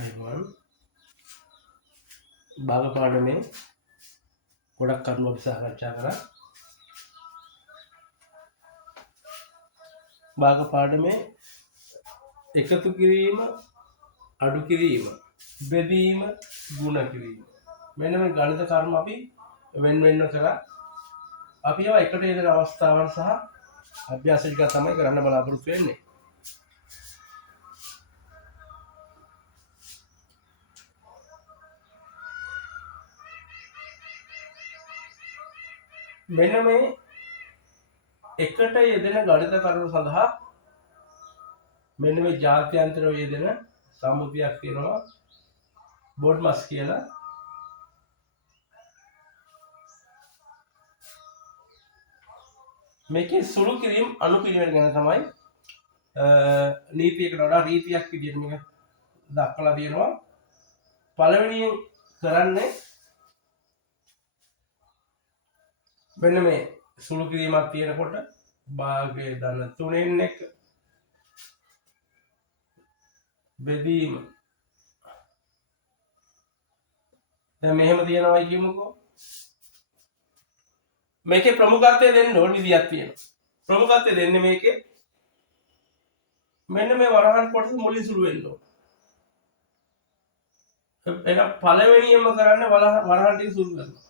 අයිබෝන් භාග පාඩමේ ගොඩක් කරුණු අපි සාකච්ඡා කරා. භාග පාඩමේ එකතු කිරීම, අඩු කිරීම, බෙදීම, ගුණ කිරීම. මෙන්න මේ ගණිත කර්ම අපි වෙන වෙනම කරා. අපි ඒවා එකට යෙදෙන අවස්ථාවන් සහ අභ්‍යාස ටික තමයි කරන්න බලාපොරොත්තු වෙන්නේ. මෙන්න මේ එකට යෙදෙන ගණිත කරුණු සඳහා මෙන්න මේ ජාත්‍යන්තරව යෙදෙන සම්මුතියක් තියෙනවා බෝඩ්මස් කියලා. මේකේ සුළු කිරීම අණු පිළිවෙල ගැන තමයි නීතියකට වඩා රීතියක් විදිහට මේක දක්වලා තියෙනවා. පළවෙනියෙන් කරන්නේ මෙන්න මේ සුළු කිරීමක් තියෙනකොට භාගයේ ධන 3න් 1 බෙදීම. දැන් මෙහෙම තියෙනවයි කියමුකෝ. මේකේ ප්‍රමුඛත්වය දෙන්න ඕන විදියක් තියෙනවා. ප්‍රමුඛත්වය දෙන්නේ මේකේ මෙන්න මේ වරහන් කොටස මුලින් සුළු වෙන්න ඕන. එහෙනම් පළවෙනියෙන්ම කරන්නේ වරහන් ටික සුළු කරනවා.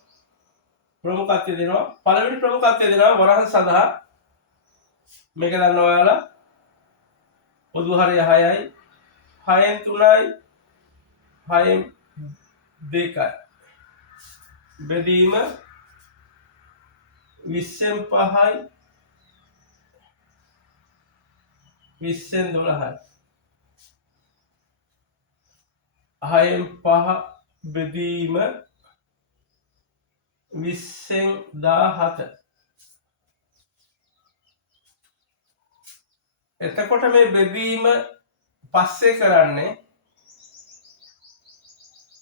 ප්‍රමුඛත්වය දෙනවා. පළවෙනි ප්‍රමුඛත්වය දෙනවා වරහන් සඳහා. මේක දන්නවා ඔයාලා. පොදු හරය 6යි. 6න් 3යි. 6න් 2යි. බෙදීම 20න් 5යි. 20න් 12යි. 6න් 5 බෙදීම 20න් 17. එතකොට මේ බෙදීම පස්සේ කරන්නේ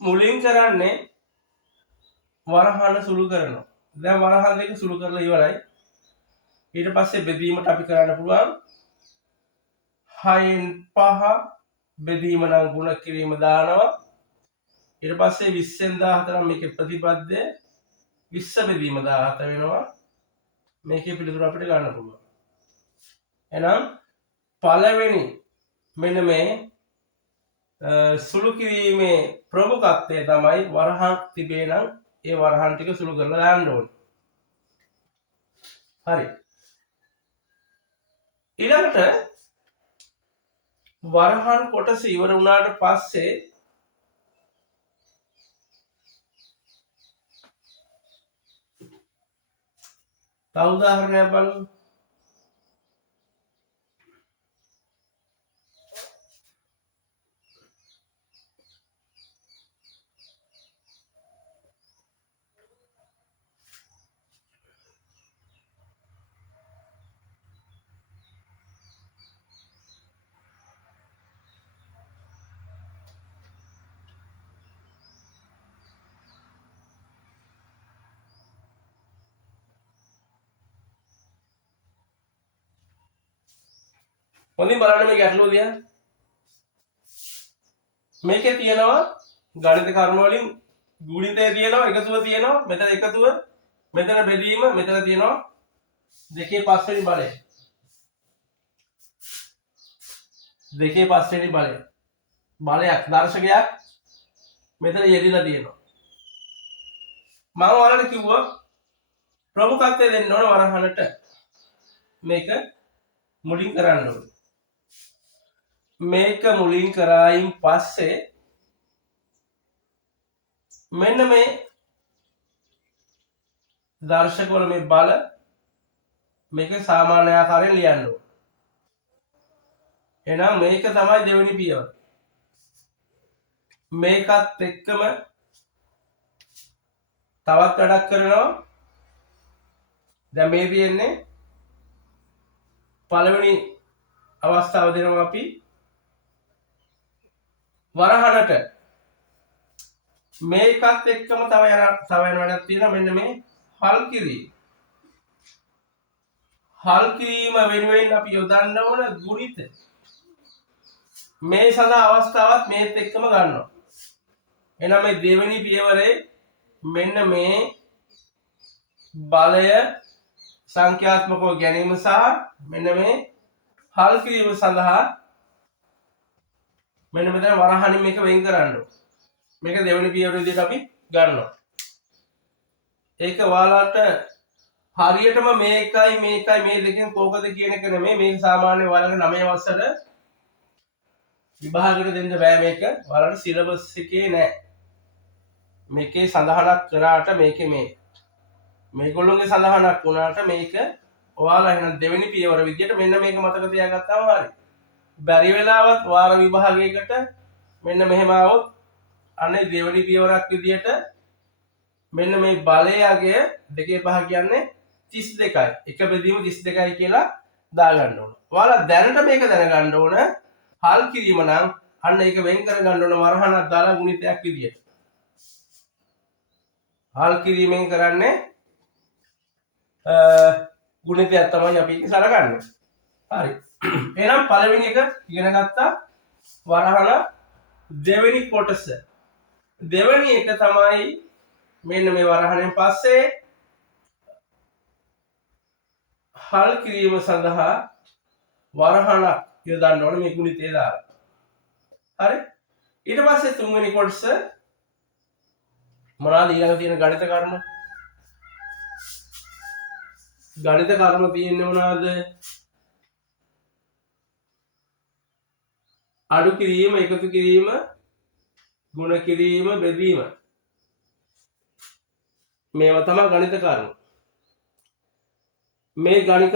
මුලින් කරන්නේ වරහන සුළු කරනවා. දැන් වරහන් දෙක සුළු කරලා ඉවරයි. ඊට පස්සේ බෙදීමට අපි කරන්න පුළුවන් 6න් 5 බෙදීම නම් ගුණ කිරීම දානවා. ඊට පස්සේ 20න් 17 නම් මේකේ ප්‍රතිපදය 20 බෙදීම 17 වෙනවා. මේකේ පිළිතුර අපිට ගන්න පුළුවන්. එහෙනම් පළවෙනි මෙන්න මේ සුළු කිරීමේ ප්‍රමුඛත්වය තමයි වරහන් තිබේ නම් ඒ වරහන් ටික සුළු කරලා දාන්න ඕනේ. හරි. ඊළඟට වරහන් කොටස ඉවර වුණාට පස්සේ තව උදාහරණයක් බලමු. හොඳින් බලන්න මේ ගැටලුව දිහා. මේකේ තියෙනවා ගණිත කර්ම වලින් ගුණිතය තියෙනවා, එකතුව තියෙනවා, මෙතන එකතුව, මෙතන බෙදීම, මෙතන තියෙනවා දෙකේ පස්වෙනි බලය. දෙකේ පස්වෙනි බලය. බලයක් දර්ශකයක් මෙතන යෙදিলা තියෙනවා. මම ඔයාලට කිව්වා ප්‍රමුඛත්වය දෙන්න ඕන වරහනට. මේක මුලින් කරන්න ඕනේ. මේක මුලින් කරායින් පස්සේ මෙන්න මේ දර්ශකවල මේ බල මේක සාමාන්‍ය ආකාරයෙන් ලියන්න ඕන. එහෙනම් මේක තමයි දෙවෙනි පියවර. මේකත් එක්කම තවත් වැඩක් කරනවා. දැන් මේ තියෙන්නේ පළවෙනි අවස්ථාව දෙනවා අපි වරහනට. මේකත් එක්කම තව යන වැඩක් තියෙනවා. මෙන්න මේ හල් කිරීම. හල් කිරීම වෙනුවෙන් අපි යොදන්න ඕන ගුණිත. මේ සඳහා අවස්ථාවත් මේත් එක්කම ගන්නවා. එහෙනම් මේ දෙවෙනි පියවරේ මෙන්න මේ බලය සංඛ්‍යාත්මකව ගැනීම සහ මෙන්න මේ හල් කිරීම සඳහා මෙන්න මෙතන වරහණින් මේක වෙන් කරන්න ඕනේ. මේක දෙවෙනි පියවර විදිහට අපි ගන්නවා. ඒක ඔයාලට හරියටම මේකයි මේ දෙකෙන් කෝකද කියන එක නෙමෙයි. මේක සාමාන්‍ය ඔයාලගේ 9 වසර විභාගයට දෙන්න බෑ මේක. ඔයාලට සිලබස් එකේ නෑ. මේකේ සඳහනක් කරාට මේකේ මේගොල්ලෝගේ සඳහනක් වුණාට මේක ඔයාලා එහෙනම් දෙවෙනි පියවර විදිහට මෙන්න මේක මතක තියාගත්තාම හරි. බැරි වෙලාවත් වාර විභාගයකට මෙන්න මෙහෙම આવොත් අනේ දෙවෙනි පියවරක් විදිහට මෙන්න මේ බලයගේ දෙකේ පහ කියන්නේ 32යි. එක බෙදීම 32යි කියලා දාගන්න ඕන. ඔයාලා දැනට මේක දැනගන්න ඕන. හල් කිරීම නම් අන්න ඒක වෙන් කරගන්න ඕන වරහණක් දාලා ගුණිතයක් විදිහට. හල් කිරීමෙන් කරන්නේ ගුණිතයක් තමයි අපි සලකන්නේ. හරි. එහෙනම් පළවෙනි එක ඉගෙන ගත්තා වරහණ දෙවෙනි කොටස. දෙවෙනි එක තමයි මෙන්න මේ වරහණෙන් පස්සේ හල් කිරීම සඳහා වරහණක් යොදන්න ඕනේ මේ ගුණිතය දාලා. හරි. ඊට පස්සේ තුන්වෙනි කොටස මොනවාද ඊළඟ තියෙන ගණිත කර්ම? ගණිත කර්ම තියෙන්නේ මොනවාද? අඩු කිරීම, එකතු කිරීම, ගුණ කිරීම, බෙදීම. මේවා තමයි ගණිත කර්ම. මේ ගණිත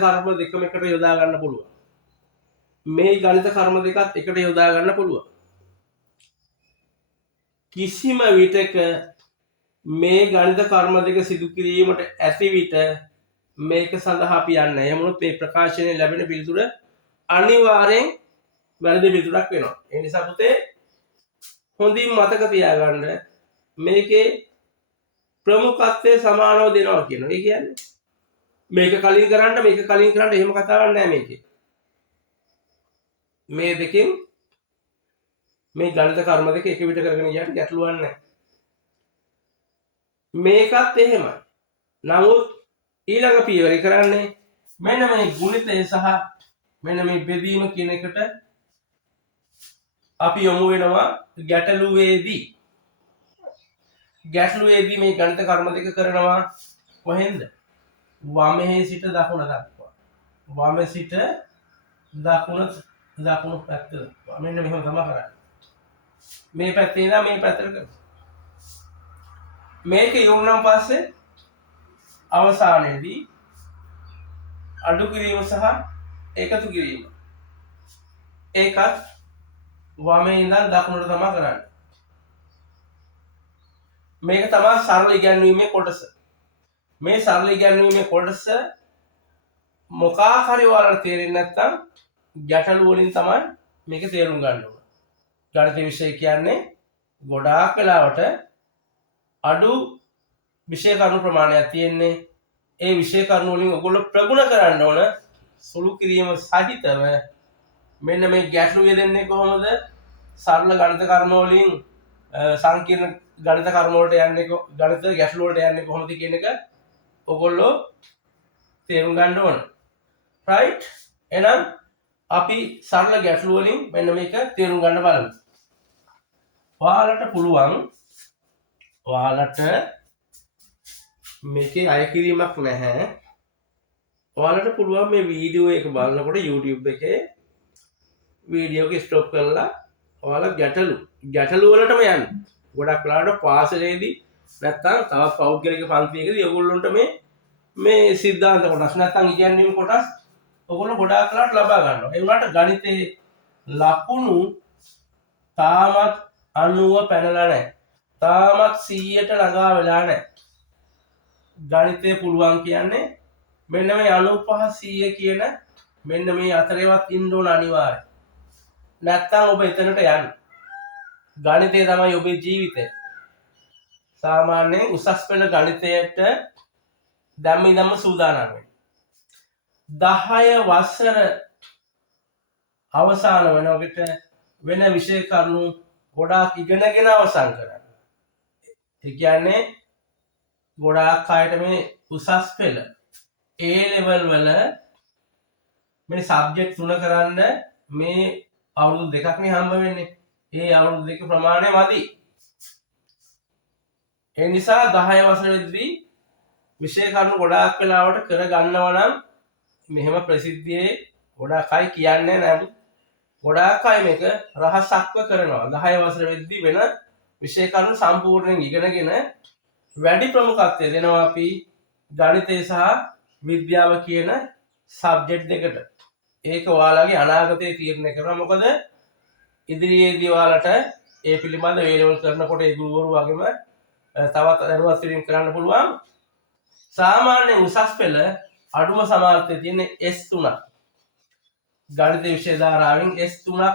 කර්ම දෙකම එකට යොදා ගන්න පුළුවන්. මේ ගණිත කර්ම දෙකත් එකට යොදා ගන්න පුළුවන්. කිසිම විටක මේ ගණිත කර්ම දෙක සිදු කිරීමට ඇති විට මේක සඳහා අපි යන්නේ නැහැ. එහෙම වුණොත් මේ ප්‍රකාශනයේ ලැබෙන පිළිතුර අනිවාර්යෙන් වැරදි පිළිතුරක් වෙනවා. ඒ නිසා පුතේ හොඳින් මතක තියාගන්න මේකේ ප්‍රමුඛත්වයේ සමානව දෙනවා කියනවා. ඒ කියන්නේ මේක කලින් කරන්න එහෙම කතාවක් නැහැ මේකේ. මේ දෙකෙන් මේ ගණිත කර්ම දෙක එක විට කරගෙන ගියාට ගැටලුවක් නැහැ. මේකත් එහෙමයි. නමුත් ඊළඟ පියවරේ කරන්නේ මෙන්න මේ ගුණිතය සහ මෙන්න මේ බෙදීම කියන එකට අපි යොමු වෙනවා ගැටලුවේදී. ගැටලුවේදී මේ ගණිත කර්ම දෙක කරනවා කොහෙන්ද? වමේ සිට දකුණ දක්වා. වමේ සිට දකුණු පැත්ත. මෙන්න මෙහෙම තමයි කරන්නේ. මේ පැත්තේ ඉඳලා මේ පැත්තට කරනවා. මේක යොමුනම් පස්සේ අවසානයේදී අඩු කිරීම සහ එකතු කිරීම. ඒකත් වමේ ඉඳන් දකුණට තමයි කරන්නේ. මේක තමයි සරල ඉගැන්වීමේ කොටස. මේ සරල ඉගැන්වීමේ කොටස මොකක් හරි ඔයාලට තේරෙන්නේ නැත්නම් ගැටලු වලින් තමයි මේක තේරුම් ගන්න ඕන. ගණිත විෂය කියන්නේ ගොඩාක් වෙලාවට අඩු විෂය කරුණු ප්‍රමාණයක් තියෙන්නේ. ඒ විෂය කරුණු වලින් ඔයගොල්ලෝ ප්‍රගුණ කරන්න ඕන සුළු කිරීම සහිතව මෙන්න මේ ගැටලු යෙදෙන්නේ කොහොමද? සරල ගණිත කර්ම වලින් සංකීර්ණ ගණිත කර්ම වලට යන්නේ ගණිත ගැටලු වලට යන්නේ කොහොමද කියන එක ඔයගොල්ලෝ තේරුම් ගන්න ඕන. right? එහෙනම් අපි සරල ගැටලු වලින් මෙන්න මේක තේරුම් ගන්න බලමු. ඔයාලට පුළුවන් ඔයාලට මේකේ අය කිරීමක් නැහැ. ඔයාලට පුළුවන් මේ වීඩියෝ එක බලනකොට YouTube එකේ වීඩියෝ එක ස්ටොප් කරලා ඔයාලා ගැටලු වලටම යන්න. ගොඩක් වෙලාවට පාසලේදී නැත්තම් තවත් පෞද්ගලික පන්තියකදී ඔයගොල්ලන්ට මේ සිද්ධාන්ත කොටස් නැත්තම් ඉගැන්වීම් කොටස් ඔයගොල්ලෝ ගොඩාක් වෙලාවට ලබා ගන්නවා. ඒ වුණාට ගණිතේ ලකුණු තාමත් 90 පැනලා නැහැ. තාමත් 100ට ළඟා වෙලා නැහැ. ගණිතේ පුළුවන් කියන්නේ මෙන්න මේ 95 100 කියන මෙන්න මේ අතරේවත් ඉන්න ඕන අනිවාර්යයෙන්. නැත්තම් ඔබ එතනට යන්න. ගණිතය තමයි ඔබේ ජීවිතය. සාමාන්‍යයෙන් උසස් පෙළ ගණිතයට දැම්ම ඉඳන්ම සූදානම් වෙන්න. 10 වසර අවසාන වෙනකොට වෙන විෂය කරුණු ගොඩාක් ඉගෙනගෙන අවසන් කරන්න. ඒ කියන්නේ ගොඩාක් අයට මේ උසස් පෙළ A level වල මේ සබ්ජෙක්ට් 3 කරන්න මේ අවුරුදු දෙකක් නේ හම්බ වෙන්නේ. ඒ අවුරුදු දෙක ප්‍රමාණය මදි. ඒ නිසා 10 වසරේදී විෂය කරුණු ගොඩාක් වෙලාවට කර ගන්නවා නම් මෙහෙම ප්‍රසිද්ධියේ ගොඩාක් අය කියන්නේ නැහැ. ගොඩාක් අය මේක රහසක්ව කරනවා. 10 වසර වෙද්දී වෙන විෂය කරුණු සම්පූර්ණයෙන් ඉගෙනගෙන වැඩි ප්‍රමුඛත්වය දෙනවා අපි ගණිතය සහ විද්‍යාව කියන සබ්ජෙක්ට් දෙකට. ඒක ඔයාලගේ අනාගතය තීරණය කරනවා. මොකද ඉදිරියේදී ඔයාලට ඒ පිළිබඳ A level කරනකොට ඒ ගුරුවරු වගේම තවත් දැනුවත් කිරීම කරන්න පුළුවන්. සාමාන්‍ය උසස් පෙළ අඩුම සමාර්ථය තියෙන්නේ S3ක්. ගණිත විෂය ධාරාවෙන් S3ක්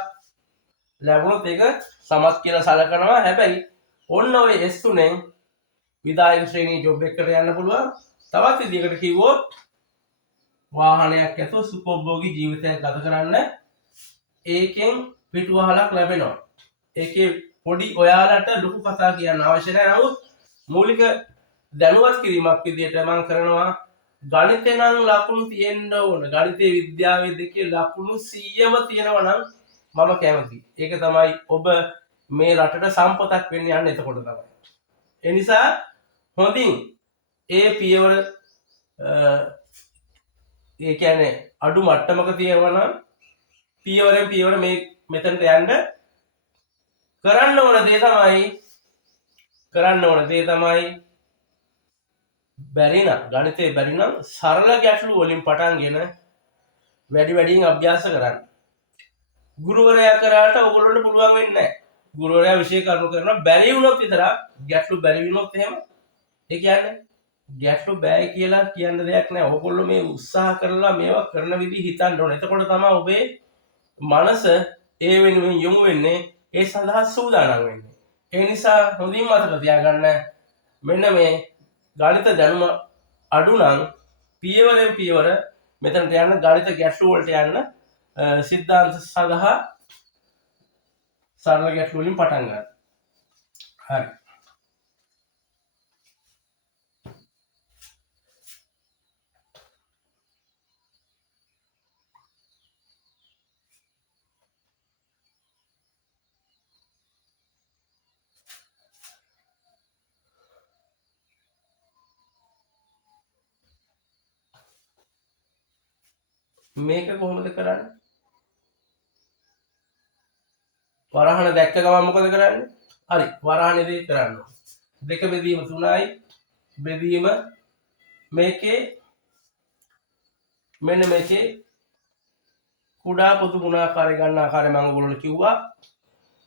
ලැබුණොත් ඒක සමත් කියලා සලකනවා. හැබැයි ඔන්න ඔය S3ෙන් විදායක ශ්‍රේණී ජොබ් එකකට යන්න පුළුවන්. තවත් විදිහකට කිව්වොත් වාහනයක් ඇතුව සුඛෝපභෝගී ජීවිතයක් ගත කරන්න ඒකෙන් පිටුවහලක් ලැබෙනවා. ඒකේ පොඩි ඔයාලට ලොකු කතා කියන්න අවශ්‍ය නැහැ. නමුත් මූලික දැනුවත් කිරීමක් විදිහට මම කරනවා ගණිතේ නම් ලකුණු තියෙන්න ඕන. ගණිතේ විද්‍යාවේ දෙකේ ලකුණු 100ම තියෙනවා නම් මම කැමතියි. ඒක තමයි ඔබ මේ රටට සම්පතක් වෙන්න යන්නේ එතකොට තමයි. ඒ නිසා හොඳින් ඒ පියවර ඒ කියන්නේ අඩු මට්ටමක තියෙනවා නම් පියවරෙන් පියවර මේ මෙතනට යන්න කරන්න ඕන දේ තමයි බැරි නම් ගණිතේ බැරි නම් සරල ගැටලු වලින් පටන්ගෙන වැඩි වැඩියෙන් අභ්‍යාස කරන්න. ගුරුවරයා කරාට ඔයගොල්ලන්ට පුළුවන් වෙන්නේ නැහැ. ගුරුවරයා විෂය කරුණු කරනවා බැරි වුණොත් විතරක් ගැටලු බැරි වුණොත් එහෙම ඒ කියන්නේ ගැටලු බෑ කියලා කියන්න දෙයක් නැහැ. ඔයගොල්ලෝ මේ උත්සාහ කරලා මේවා කරන විදිහ හිතන්න ඕනේ. එතකොට තමයි ඔබේ මනස ඒ වෙනුවෙන් යොමු වෙන්නේ ඒ සඳහා සූදානම් වෙන්නේ. ඒ නිසා හොඳින් මතක තියාගන්න මෙන්න මේ ගණිත දැනුම අඩු නම් පියවරෙන් පියවර මෙතනට යන්න ගණිත ගැටලු වලට යන්න සිද්ධාන්ත සඳහා සරල ගැටලු වලින් පටන් ගන්න. හරි. මේක කොහොමද කරන්නේ? වරහන දැක්ක ගමන් මොකද කරන්නේ? හරි වරහනේදී කරන්න ඕනේ. 2 බෙදීම 3යි බෙදීම මේකේ මෙන්න මේකේ කුඩා පොදු ගුණාකාරය ගන්න ආකාරය මම ඔයගොල්ලන්ට කිව්වා.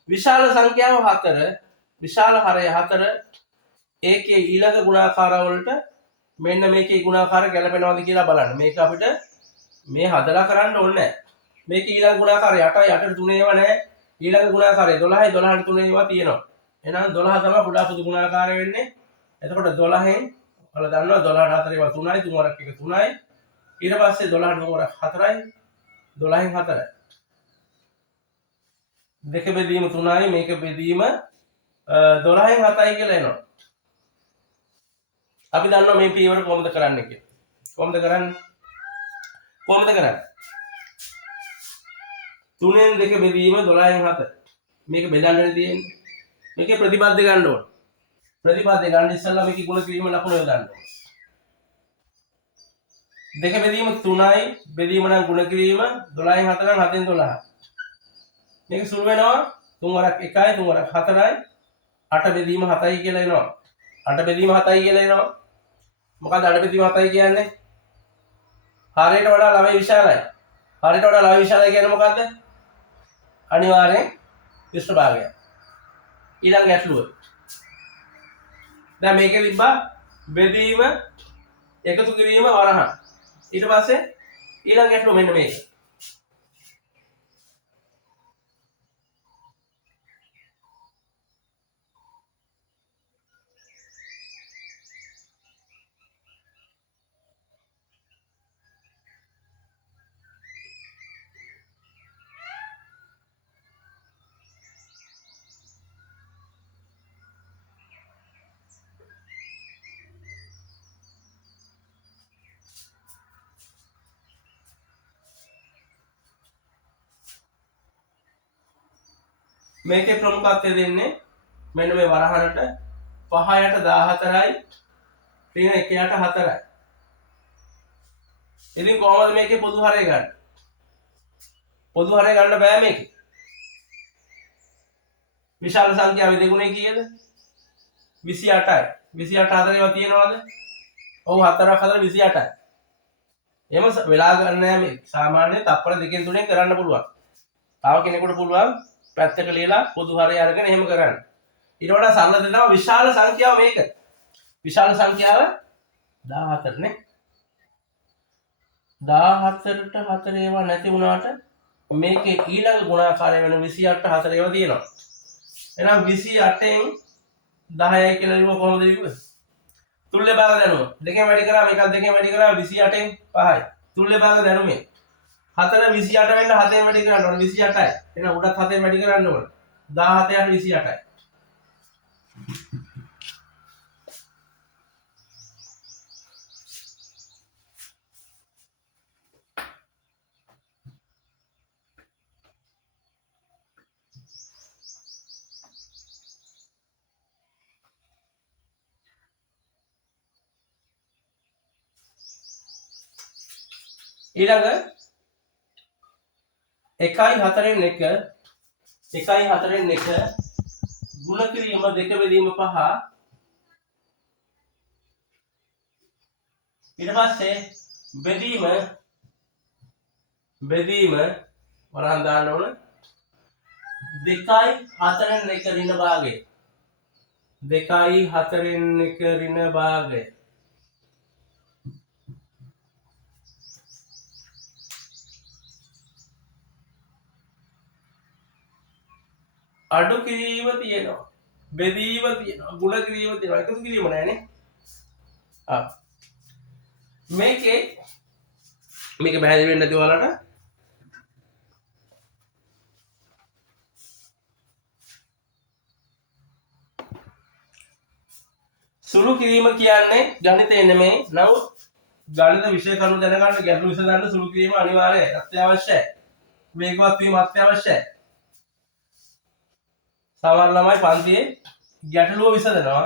විශාල සංඛ්‍යාව 4 විශාල හරය 4 ඒකේ ඊළඟ ගුණාකාර වලට මෙන්න මේකේ ගුණාකාර ගැලපෙනවද කියලා බලන්න. මේක අපිට මේ හදලා කරන්න ඕනේ නැහැ. මේක ඊළඟ ගුණාකාරය 8යි 8ට 3 ඒවා නැහැ. ඊළඟ ගුණාකාරය 12යි 12ට 3 ඒවා තියෙනවා. එහෙනම් 12 තමයි කුඩා පොදු ගුණාකාරය වෙන්නේ. එතකොට 12න් ඔයාලා දන්නවා 12ට 4 ඒවා 3යි 3 වරක් 1 3යි. ඊට පස්සේ 12ට 3 වරක් 4යි 12න් 4යි. 2 බෙදීම 3යි මේක බෙදීම 12න් 7යි කියලා එනවා. අපි දන්නවා මේ පියවර කොහොමද කරන්නේ කියලා. කොහොමද කරන්නේ? 3න් 2 බෙදීම 12න් 7. මේක බෙදන්නනේ තියෙන්නේ. මේකේ ප්‍රතිපද ගන්න ඕන. ප්‍රතිපද ගන්න ඉස්සෙල්ලා මේකේ ගුණ කිරීම ලකුණු යොදන්න ඕන. 2 බෙදීම 3යි බෙදීම නම් ගුණ කිරීම 12න් 7 නම් 7න් 12. මේක සුළු වෙනවා 3 වරක් 1යි 3 වරක් 4යි 8 බෙදීම 7යි කියලා එනවා. 8 බෙදීම 7යි කියලා එනවා. මොකද 8 බෙදීම 7යි කියන්නේ? හරයට වඩා ළමයි විශාලයි. හරයට වඩා ළමයි විශාලයි කියන්නේ මොකද්ද? අනිවාර්යෙන් විස්තර භාගය. ඊළඟ ගැටලුව. දැන් මේකේ තිබ්බා බෙදීම එකතු කිරීම වරහන්. ඊට පස්සේ ඊළඟ ගැටලුව මෙන්න මේක. මේකේ ප්‍රමුඛත්වය දෙන්නේ මෙන්න මේ වරහනට 5යට 14යි ඍණ 1යට 4යි. ඉතින් කොහොමද මේකේ පොදු හරය ගන්න? පොදු හරය ගන්න බෑ මේකේ. විශාල සංඛ්‍යාවේ දෙගුණේ කීයද? 28යි. 28 4 ඒවා තියෙනවද? ඔව් 4ක් 4 28යි. එහෙම වෙලා ගන්න නෑ මේ. සාමාන්‍ය තප්පර දෙකෙන් තුනෙන් කරන්න පුළුවන්. තව කෙනෙකුට පුළුවන් පැත්තක ලියලා පොදු හරය අරගෙන එහෙම කරන්න. ඊට වඩා සරල දෙනවා විශාල සංඛ්‍යාව මේක. විශාල සංඛ්‍යාව 14 නේ. 14ට 4 ඒවා නැති වුණාට මේකේ ඊළඟ ගුණාකාරය වෙන 28 4 ඒවා තියෙනවා. එහෙනම් 28න් 10යි කියලා ලියුව කොහොමද ලියුවේ? තුල්‍ය භාග දැනුම. දෙකෙන් වැඩි කරාම එකක් දෙකෙන් වැඩි කරාම 28න් 5යි. තුල්‍ය භාග දැනුමේ 4 28 වෙන්න 7ෙන් වැඩි කරන්න ඕන 28යි. එහෙනම් උඩත් 7ෙන් වැඩි කරන්න ඕන. 17 යට 28යි. ඊළඟ 1/4න් 1 1/4න් 1 ගුණ කිරීම 2 බෙදීම 5 ඊට පස්සේ බෙදීම වරහන් දාන්න ඕන 2/4න් 1 ඍණ භාගය 2/4න් 1 ඍණ භාගය අඩු කිරීම තියෙනවා බෙදීම තියෙනවා ගුණ කිරීම තියෙනවා එකතු කිරීම නෑනේ මේක පැහැදිලි වෙන්නේ නැති ඔයාලට සුළු කිරීම කියන්නේ ගණිතේ නෙමෙයි නමුත් ගණිත විෂය කරුණු දැනගන්න ගැටළු විසඳන්න සුළු කිරීම අනිවාර්යයි අත්‍යවශ්‍යයි වේගවත් වීම අත්‍යවශ්‍යයි සමහර ළමයි පන්තියේ ගැටලුව විසඳනවා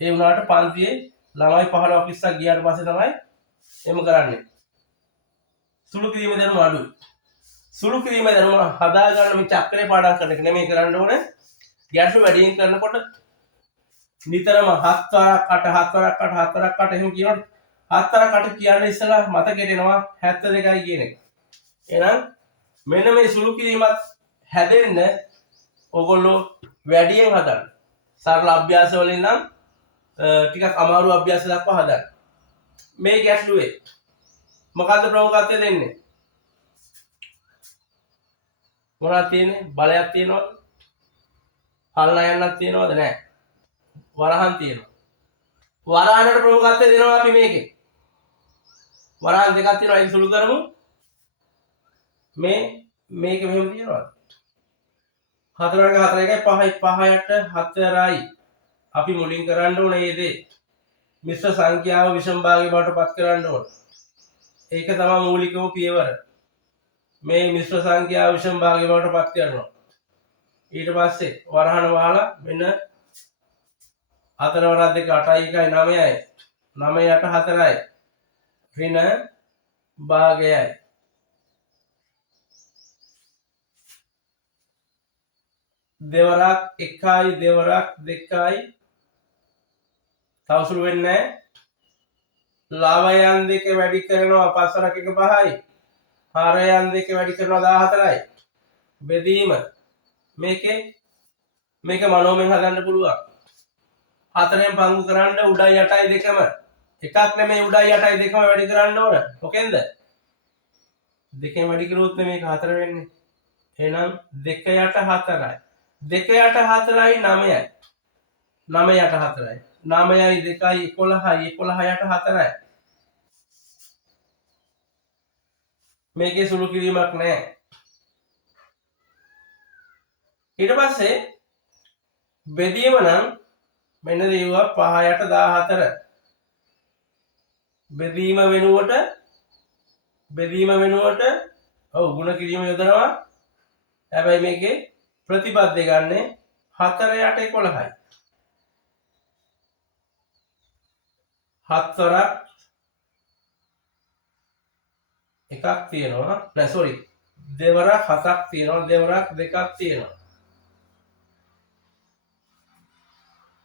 ඒ වුණාට පන්තියේ ළමයි 15ක් 20ක් ගියාට පස්සේ තමයි එම කරන්නේ සුළු කිරීම දැනුම අඩුයි සුළු කිරීම දැනුම හදා ගන්න මේ චක්‍රේ පාඩම් කරන එක නෙමෙයි කරන්න ඕනේ ගැටලු වැඩියෙන් කරනකොට නිතරම 7 වරක් 8 එහෙම කියනකොට 7 වරක් 8 කියන්නේ ඉස්සලා මතකෙට එනවා 72යි කියන එක. එහෙනම් මෙන්න මේ සුළු කිරීමත් හැදෙන්න ඔයගොල්ලෝ වැඩියෙන් හදන්න. සරල අභ්‍යාස වලින් නම් ටිකක් අමාරු අභ්‍යාස දක්වා හදන්න. මේ ගැටලුවේ මොකද්ද ප්‍රමුඛත්වය දෙන්නේ? මොනවද තියෙන්නේ? බලයක් තියෙනවද? හල්ලා යන්නක් තියෙනවද? නැහැ. වරහන් තියෙනවා. වරහනට ප්‍රමුඛත්වය දෙනවා අපි මේකේ. වරහන් දෙකක් තියෙනවා ඒක සුළු කරමු. මේක මෙහෙම තියෙනවා. 4 වර්ග 4 1යි 5යි 5යට 4යි. අපි මුලින් කරන්න ඕනේ මේ දේ. මිශ්‍ර සංඛ්‍යාව විෂම භාගය බවට පත් කරන්න ඕනේ. ඒක තමයි මූලිකම පියවර. මේ මිශ්‍ර සංඛ්‍යාව විෂම භාගය බවට පත් කරනවා. ඊට පස්සේ වරහන වහලා මෙන්න 4 වරක් 2 8යි 1යි 9යි 9යට 4යි ඍණ භාගයයි දෙවරක් 1යි දෙවරක් 2යි තවසුළු වෙන්නේ ලාවයන් දෙක වැඩි කරනවා 5 වරක් 1 5යි හරයන් දෙක වැඩි කරනවා 14යි බෙදීම මේක මනෝමයෙන් හදන්න පුළුවන් 4ෙන් පංගු කරන්න උඩයි යටයි දෙකම එකක් නෙමෙයි උඩයි යටයි දෙකම වැඩි කරන්න ඕන. මොකෙන්ද? දෙකෙන් වැඩි කළොත් මේක 4 වෙන්නේ. එහෙනම් 2 යට 4යි. 2 යට 4යි 9යි. 9 යට 4යි. 9යි 2යි 11යි 11 යට 4යි. මේකේ සුළු කිරීමක් නැහැ. ඊට පස්සේ බෙදීම නම් මෙන්න දේවා 5 යට 14 බෙදීම වෙනුවට ඔව් ගුණ කිරීම යොදනවා හැබැයි මේකේ ප්‍රතිපද්‍ය ගන්නේ 4 8 11යි. 7 වරක් එකක් තියෙනවා. නෑ සෝරි. දෙවරක් 7ක් තියෙනවා. දෙවරක් 2ක් තියෙනවා.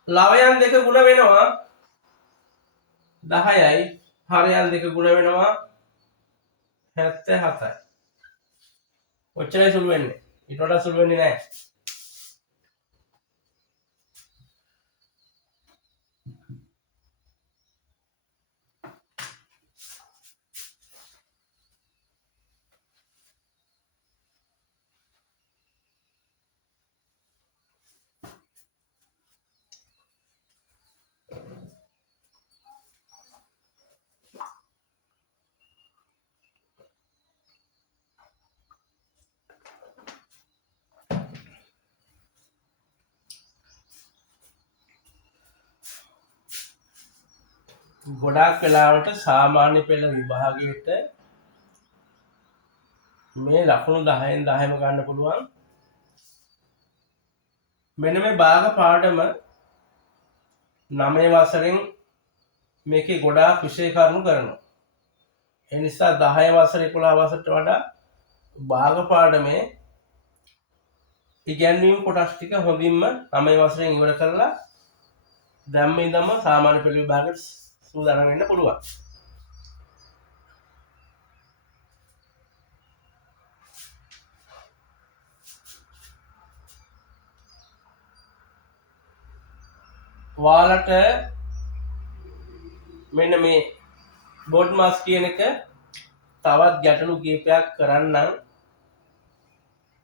ලවයන් 2 ගුණ වෙනවා 10යි. හරයන් 2 ගුණ වෙනවා 77යි. ඔච්චරයි සුළු වෙන්නේ. ඊට වඩා සුළු වෙන්නේ නැහැ. ගොඩාක් වෙලාවට සාමාන්‍ය පෙළ විභාගයට මේ ලකුණු 10න් 10ම ගන්න පුළුවන්. මෙන්න මේ භාග පාඩම 9 වසරෙන් මේකේ ගොඩාක් විෂය කරුණු කරනවා. ඒ නිසා 10 වසර 11 වසරට වඩා භාග පාඩමේ ඉගැන්වීම් කොටස් ටික හොඳින්ම 9 වසරෙන් ඉවර කරලා දැම්ම ඉඳන්ම සාමාන්‍ය පෙළ විභාගයට සූදානම් වෙන්න පුළුවන්. ඔයාලට මෙන්න මේ බෝඩ් මාස් කියන එක තවත් ගැටලු කීපයක් කරන්නම්.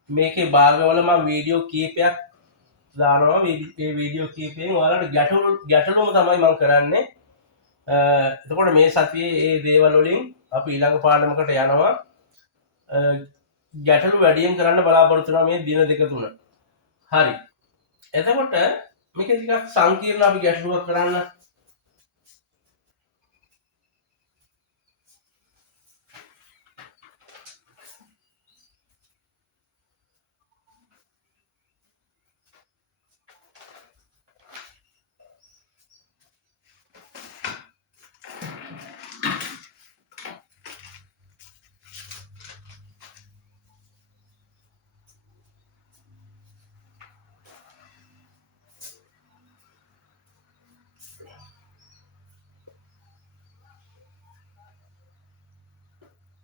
මේකේ භාගවල මම වීඩියෝ කීපයක් දානවා. මේ වීඩියෝ කීපයෙන් ඔයාලට ගැටලුම තමයි මම කරන්නේ. එතකොට මේ සතියේ මේ දේවල් වලින් අපි ඊළඟ පාඩමකට යනවා. ගැටලු වැඩියෙන් කරන්න බලාපොරොත්තු වෙනවා මේ දින දෙක තුන. හරි. එතකොට මේක ටිකක් සංකීර්ණ අපි ගැටලුවක් කරන්න.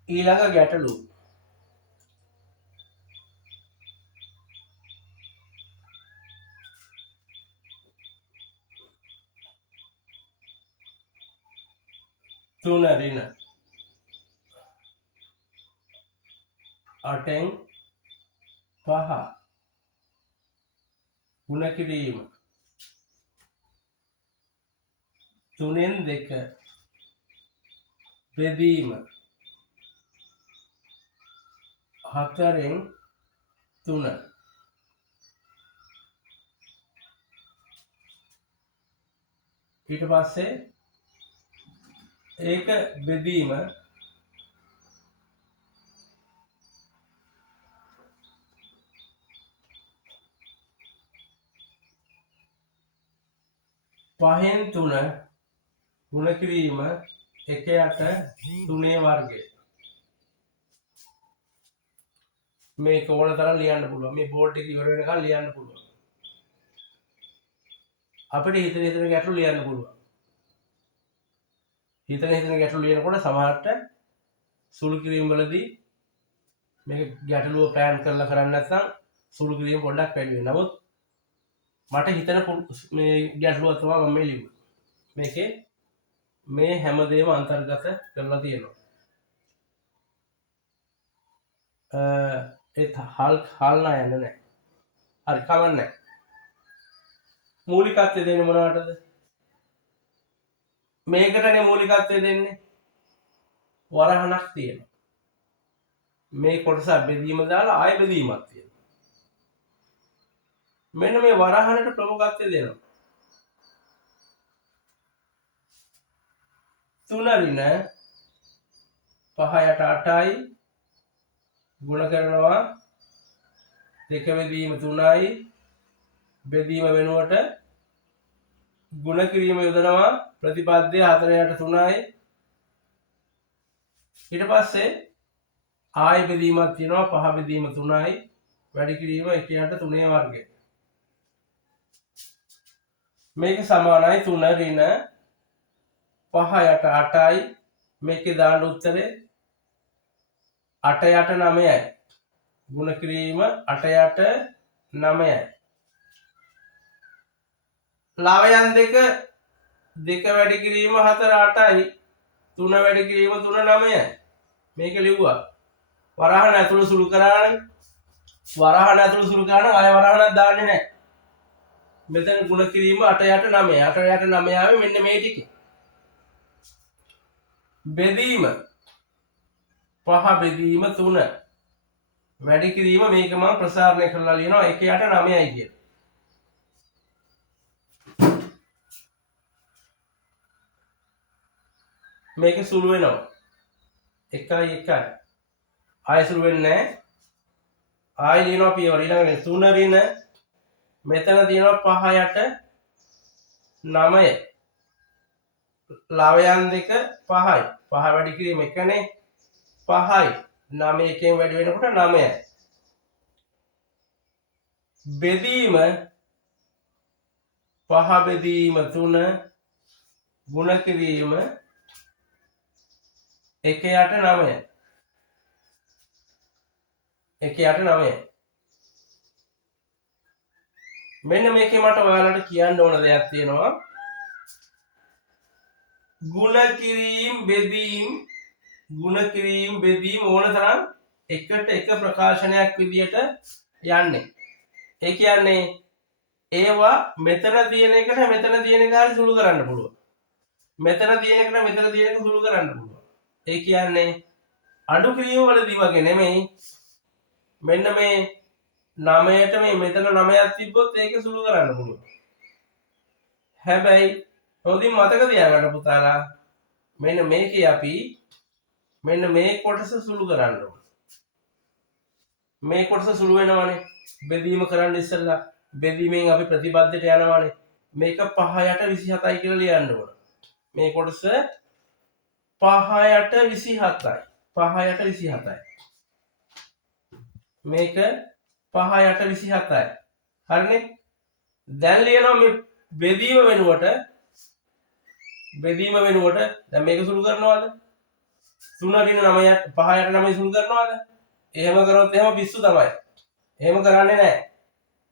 ඊළඟ ගැටලු තුන ඍණ 8න් 5 ගුණ කිරීම 3න් 2 බෙදීම 4න් 3 ඊට පස්සේ ඒක බෙදීම 5න් 3 ගුණ කිරීම 1 8 3 වර්ගය. මේක ඕන තරම් ලියන්න පුළුවන්. මේ බෝඩ් එක ඉවර වෙනකන් ලියන්න පුළුවන්. අපිට හිතන ගැටලු ලියන්න පුළුවන්. හිතන ගැටලු ලියනකොට සමහරට සුළු කිරීම වලදී මේක ගැටලුව ප්ලෑන් කරලා කරන්න නැත්නම් සුළු කිරීම පොඩ්ඩක් වැඩි වෙනවා. නමුත් මට හිතන මේ ගැටලුව තමයි මම මේ ලියුවේ. මේකේ මේ හැමදේම අන්තර්ගත කරලා තියෙනවා. ඒ හල්නා යන්න නැහැ. හරි කමක් නැහැ. මූලිකත්වය දෙන්නේ මොනවටද? මේකටනේ මූලිකත්වය දෙන්නේ. වරහණක් තියෙනවා. මේ කොටස බෙදීම දාලා ආය බෙදීමක් තියෙනවා. මෙන්න මේ වරහණට ප්‍රමුඛත්වය දෙනවා. 3 ඍණ 5 යට 8යි ගුණ කරනවා දෙක බෙදීම 3යි බෙදීම වෙනුවට ගුණ කිරීම යොදනවා ප්‍රතිපද්‍ය 4 යට 3යි ඊට පස්සේ ආය බෙදීමක් තියෙනවා 5 බෙදීම 3යි වැඩි කිරීම 1 යට 3 වර්ගය මේක සමානයි 3 ඍණ 5 යට 8යි මේකේ දාන්න උත්තරේ 8 යට 9යි ගුණ කිරීම 8 යට 9යි ලාවයන් දෙක දෙක වැඩි කිරීම 4 8යි 3 වැඩි කිරීම 3 9යි මේක ලිව්වා වරහණ ඇතුළු සුළු කරානේ වරහණ ඇතුළු සුළු කරාන අය වරහණක් දාන්නේ නැහැ මෙතන ගුණ කිරීම 8 යට 9 8 යට 9 ආවේ මෙන්න මේ ටික බෙදීම 5 බෙදීම 3 වැඩි කිරීම මේක මම ප්‍රසාරණය කරලා ලියනවා 1 යට 9යි කියලා මේක සුළු වෙනවා 1යි 1යි ආය සුළු වෙන්නේ නැහැ ආය ලියනවා පියවර ඊළඟට 3 ඍණ මෙතන තියෙනවා 5 යට 9 ලවයන් දෙක 5යි 5 වැඩි කිරීම එකනේ 5යි 9 එකෙන් වැඩි වෙනකොට 9යි බෙදීම 5 බෙදීම 3 ගුණ කිරීම 1 යට 9යි 1 යට 9යි මෙන්න මේකේ මට ඔයාලට කියන්න ඕන දෙයක් තියෙනවා ගුණ කිරීම බෙදීම ඕන තරම් එකට එක ප්‍රකාශනයක් විදියට යන්නේ ඒ කියන්නේ ඒවා මෙතන තියෙන එකට මෙතන තියෙන එක හරි සුළු කරන්න පුළුවන් මෙතන තියෙන එකට මෙතන තියෙන එක සුළු කරන්න පුළුවන් ඒ කියන්නේ අඩු කිරීම වලදී වගේ නෙමෙයි මෙන්න මේ 9ට මේ මෙතන 9ක් තිබ්බොත් ඒක සුළු කරන්න පුළුවන් හැබැයි හොඳින් මතක තියාගන්න පුතාලා මෙන්න මේකේ අපි මෙන්න මේ කොටස සුළු කරන්න ඕන මේ කොටස සුළු වෙනවනේ බෙදීම කරන්න ඉස්සෙල්ලා බෙදීමෙන් අපි ප්‍රතිපදයට යනවානේ මේක 5 යට 27යි කියලා ලියන්න ඕන මේ කොටස 5 යට 27යි 5 යට 27යි මේක 5 යට 27යි හරිනේ දැන් ලියනවා මේ බෙදීම වෙනුවට දැන් මේක සුළු කරනවාද 3 ඍණ 9 යට 5 යට 9 සුළු කරනවාද එහෙම කරොත් එහෙම පිස්සු තමයි එහෙම කරන්නේ නැහැ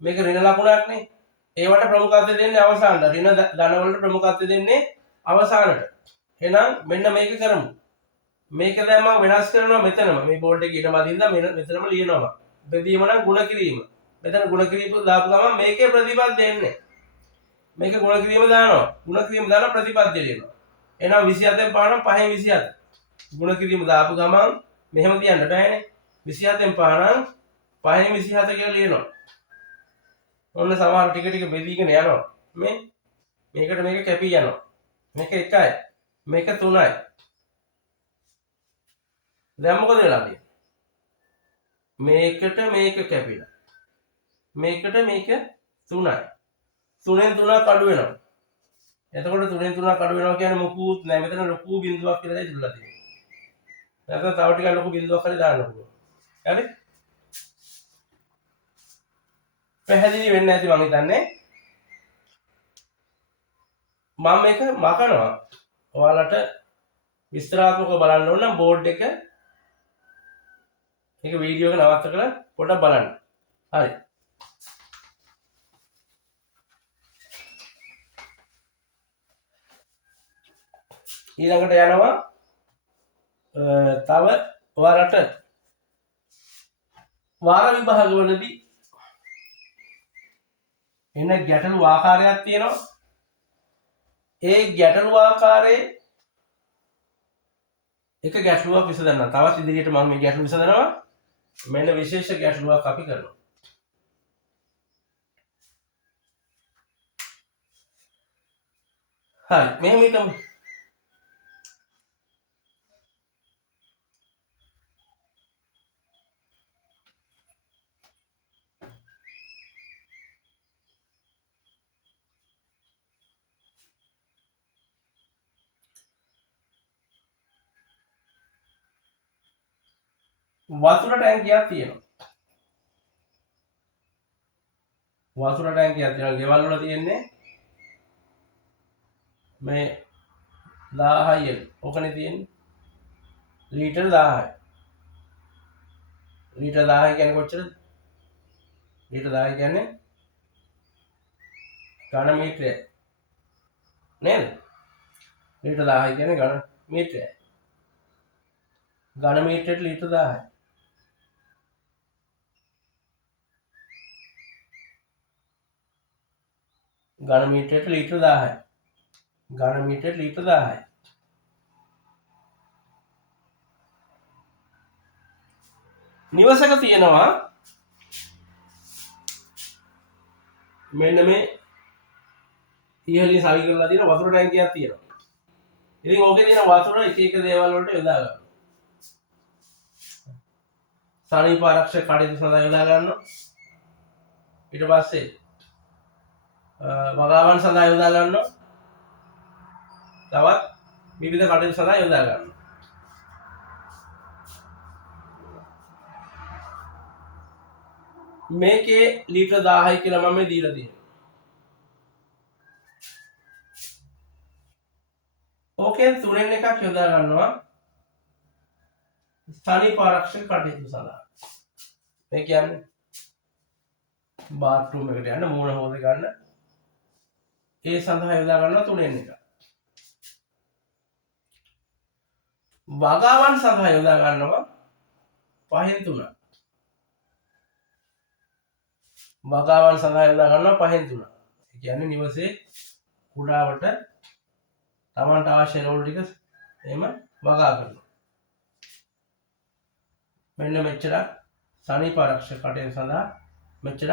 මේක ඍණ ලකුණක් නේ ඒවට ප්‍රමුඛත්වය දෙන්නේ අවසානට ඍණ ධන වලට ප්‍රමුඛත්වය දෙන්නේ අවසානට එහෙනම් මෙන්න මේක කරමු මේක දැන් මම වෙනස් කරනවා මෙතනම මේ බෝඩ් එකේ ඊට මදින්ද මෙතනම ලියනවා බෙදීම නම් ගුණ කිරීම මෙතන ගුණ කිරීම දාපු ගමන් මේකේ ප්‍රතිපද දෙන්නේ මේක ගුණ කිරීම දානවා ගුණ කිරීම දාලා ප්‍රතිපද දෙනවා එහෙනම් 27න් පාන 5න් 27 ගුණ කිරීම දාපු ගමන් මෙහෙම තියන්න බෑනේ 27න් පාන 5න් 27 කියලා ලියනවා ඔන්න සමහර ටික ටික බෙදීගෙන යනවා මේකට මේක කැපී යනවා මේක 1යි මේක 3යි දැන් මොකද වෙලා තියෙන්නේ මේකට මේක කැපිලා මේකට මේක 3යි 3න් 3ක් අඩු වෙනවා එතකොට 3න් 3ක් අඩු වෙනවා කියන්නේ මොකුත් නැහැ මෙතන ලොකු බිඳුවක් කියලා ඉතුරුලා තියෙනවා නැත්නම් තව ටිකක් ලොකු බිඳුවක් හරි දාන්න පුළුවන් හරි පැහැදිලි වෙන්නේ නැති මම හිතන්නේ මම මේක මකනවා ඔයාලට විස්තරාත්මකව බලන්න ඕන නම් බෝඩ් එක මේක වීඩියෝ එක නවත්තලා පොඩ්ඩක් බලන්න හරි ඊළඟට යනවා තව ඔයාලට වාර විභාගවලදී එන ගැටලු ආකාරයක් තියෙනවා ඒ ගැටලු ආකාරයේ එක ගැටලුවක් විසඳන්න තවත් ඉදිරියට මම මේ ගැටලු විසඳනවා මෙන්න විශේෂ ගැටලුවක් අපි කරනවා හරි මෙහෙම හිතමු වතුර ටැංකියක් තියෙනවා. වතුර ටැංකියක් තියෙනවා. ගෙවල් වල තියෙන්නේ මේ 1000යි. ඕකනේ තියෙන්නේ. ලීටර් 1000යි. ලීටර් 1000 කියන්නේ කොච්චරද? ලීටර් 1000 කියන්නේ ඝන මීටරය. නේද? ලීටර් 1000 කියන්නේ ඝන මීටරය. ඝන මීටරයට ලීටර් 1000යි. ඝන මීටරයට ලීටර් 1000යි. ඝන මීටරයට ලීටර් 1000යි. නිවසක තියෙනවා මෙන්න මේ ඉහළින් සවි කරලා තියෙන වතුර ටැංකියක් තියෙනවා. ඉතින් ඕකේ තියෙන වතුර එක එක දේවල් වලට යොදා ගන්නවා. සනීප ආරක්ෂක කටයුතු සඳහා යොදා ගන්නවා. ඊට පස්සේ වගාවන් සඳහා යොදා ගන්නවා. තවත් විවිධ කටයුතු සඳහා යොදා ගන්නවා. මේකේ ලීටර් 1000යි කියලා මම දීලා තියෙනවා. ඕකෙන් තුනෙන් එකක් යොදා ගන්නවා සනීප ආරක්ෂක කටයුතු සඳහා. මේ කියන්නේ බාත්රූම් එකට යන්න මූණ හොද ගන්න ඒ සඳහා යොදා ගන්නවා තුනෙන් එකක්. වගාවන් සඳහා යොදා ගන්නවා 5න් 3ක්. වගාවන් සඳහා යොදා ගන්නවා 5න් 3ක්. ඒ කියන්නේ නිවසේ කුඩාවට තමන්ට අවශ්‍ය රෝල් ටික එහෙම වගා කරනවා. මෙන්න මෙච්චර සනීප ආරක්ෂක කටයුතු සඳහා මෙච්චර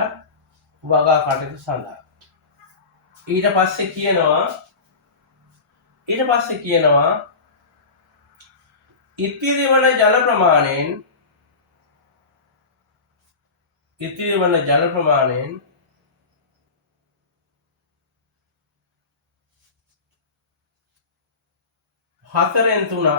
වගා කටයුතු සඳහා. ඊට පස්සේ කියනවා ඉතිරි වන ජල ප්‍රමාණයෙන් හතරෙන් තුනක්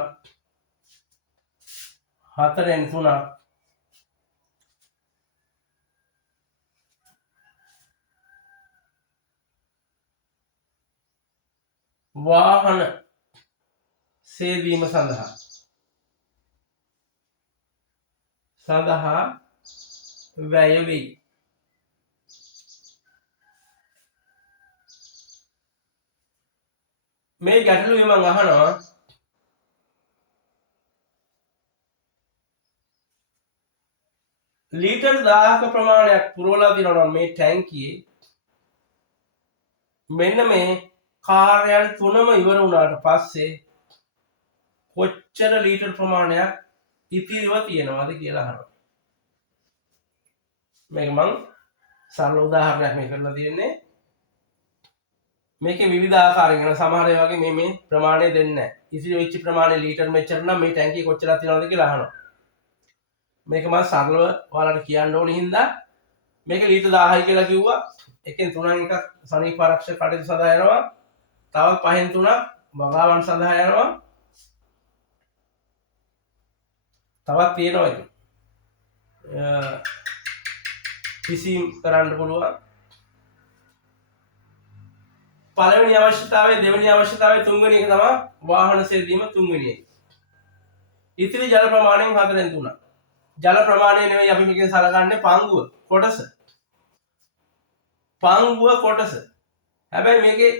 වාහන සේදීම සඳහා වැය වෙයි. මේ ගැටලුවේ මම අහනවා ලීටර් 1000ක ප්‍රමාණයක් පුරවලා තියෙනවා නම් මේ ටැංකියේ මෙන්න මේ කාර්යයන් තුනම ඉවර වුණාට පස්සේ කොච්චර ලීටර් ප්‍රමාණයක් ඉතිරිව තියෙනවද කියලා අහනවා. මේක මම සරල උදාහරණයක් මේ කරලා තියෙන්නේ. මේකේ විවිධ ආකාරයෙන් වෙන සමහර ඒ වගේ මේ ප්‍රමාණය දෙන්නේ නැහැ. ඉතිරි වෙච්ච ප්‍රමාණය ලීටර් මෙච්චර නම් මේ ටැංකිය කොච්චරක් තියෙනවද කියලා අහනවා. මේක මම සරලව ඔයාලට කියන්න ඕනේ හින්දා මේක ලීටර් 1000යි කියලා කිව්වා. එකෙන් 3න් එකක් සනීප ආරක්ෂක කටයුතු සඳහා යනවා. තවත් 5න් 3ක් වගාවන් සඳහා යනවා. තවත් තියෙනවා ඒක. කිසිම කරන්න පුළුවන්. පළවෙනි අවශ්‍යතාවය, දෙවෙනි අවශ්‍යතාවය, තුන්වෙනි එක තමයි වාහන සේදීම තුන්වෙනි එක. ඉතිරි ජල ප්‍රමාණයෙන් 4න් 3ක්. ජල ප්‍රමාණය නෙවෙයි අපි මේකෙන් සලකන්නේ පංගුව කොටස. හැබැයි මේකේ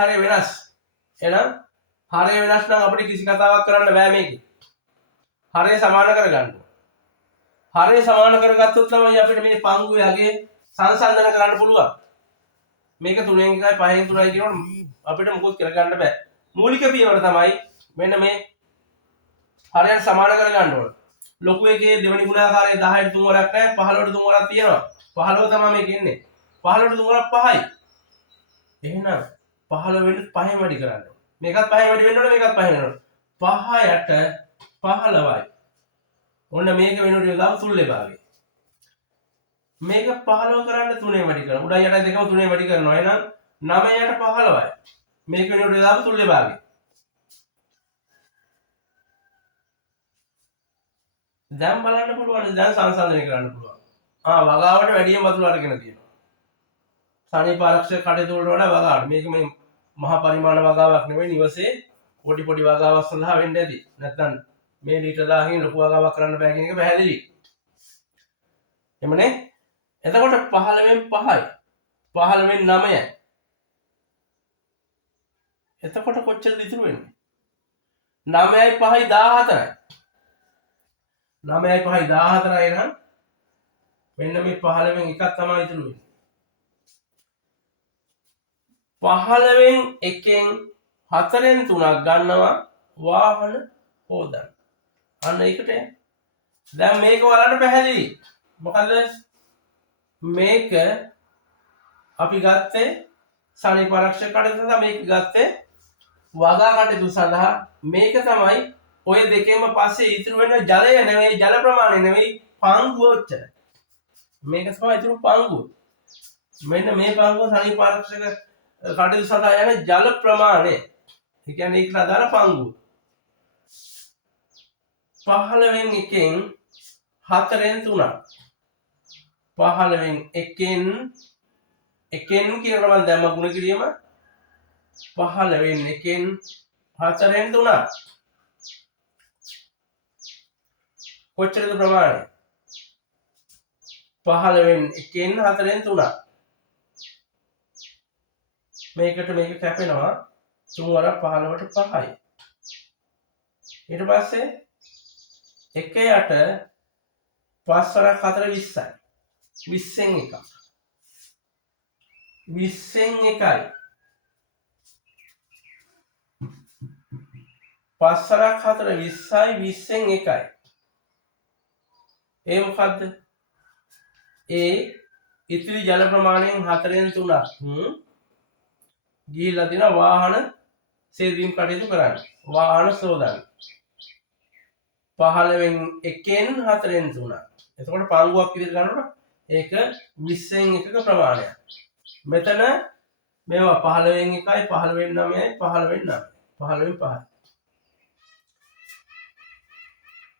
හරය වෙනස්. එහෙනම් හරය වෙනස් නම් අපිට කිසි කතාවක් කරන්න බෑ මේකේ. හරය සමාන කරගන්න. හරය සමාන කරගත්තොත් තමයි අපිට මේ පංගුවේ අගේ සංසන්දන කරන්න පුළුවන්. මේක 3න් 1යි 5න් 3යි කියනකොට අපිට මොකොත් කරගන්න බෑ. මූලික පියවර තමයි මෙන්න මේ හරයන් සමාන කරගන්න ඕන. ලොකු එකේ දෙවෙනි ගුණාකාරය 10ට 3 වරක් නැහැ 15ට 3 වරක් තියෙනවා. 15 තමයි මේක ඉන්නේ. 15ට 3 වරක් 5යි. එහෙනම් 15 වෙනුත් 5න් වැඩි කරන්න ඕන. මේකත් 5න් වැඩි වෙන්න ඕන මේකත් 5න් වෙන්න ඕන. 5 යට 15යි. ඔන්න මේක වෙනුවට යොදාව තුල්ලේ භාගය. මේක 15 කරන්න 3ෙන් වැඩි කරනවා. උඩයි යටයි දෙකම 3ෙන් වැඩි කරනවා. එහෙනම් 9 යට 15යි. මේක වෙනුවට යොදාව තුල්ලේ භාගය. දැන් බලන්න පුළුවන් දැන් සංසන්දනය කරන්න පුළුවන්. වගාවට වැඩියෙන් වතුර අරගෙන තියෙනවා. සනීප ආරක්ෂක කටයුතු වලට වඩා වගාවට. මේක මේ මහා පරිමාණ වගාවක් නෙවෙයි නිවසේ පොඩි පොඩි වගාවක් සඳහා වෙන්න ඇති. නැත්නම් මේ ලීටර් 1000කින් ලොකු වගාවක් කරන්න බෑ කියන එක පැහැදිලි. එමනේ එතකොට 15න් 5යි 15න් 9යි. එතකොට කොච්චරද ඉතුරු වෙන්නේ? 9යි 5යි 14යි. 9යි 5යි 14යි නම් මෙන්න මේ 15න් එකක් තමයි ඉතුරු වෙන්නේ. 15න් එකෙන් 4න් 3ක් ගන්නවා වාහන හෝදන්න. අන්න ඒකට දැන් මේක බලන්න පැහැදිලි. මොකද මේක අපි ගත්තේ සනීප ආරක්ෂක කටයුතු සඳහා මේක ගත්තේ වගා කටයුතු සඳහා මේක තමයි ඔය දෙකෙන්ම පස්සේ ඉතුරු වෙන ජලය නෙවෙයි ජල ප්‍රමාණය නෙවෙයි පංගුව ඔච්චර. මේක තමයි ඉතුරු පංගුව. මෙන්න මේ පංගුව සනීප ආරක්ෂක කටයුතු සඳහා යන ජල ප්‍රමාණය. ඒ කියන්නේ ඒකට අදාළ පංගුව. 15න් එකෙන් 4න් 3ක් 15න් එකෙන් කියනවා දැම්ම ගුණ කිරීම 15න් එකෙන් 4න් 3ක් කොච්චරද ප්‍රමාණය? 15න් එකෙන් 4න් 3ක් මේකට මේක කැපෙනවා 3 වරක් 15ට 5යි. ඊට පස්සේ 1 යට 5 වරක් 4 20යි. 20න් එකක් 20න් එකයි 5 වරක් 4 20යි 20න් එකයි. ඒ මොකද්ද? ඒ ඉතිරි ජල ප්‍රමාණයෙන් 4න් 3ක් ගිහිල්ලා තියෙන වාහන සේදීම් කටයුතු කරන්න. වාහන සෝදන්න. 15න් එකෙන් 4න් 3ක්. එතකොට පංගුවක් විදිහට ගන්නකොට ඒක 20න් එකක ප්‍රමාණයක්. මෙතන මේවා 15න් 1යි 15න් 9යි 15න් 9යි 15න් 5යි.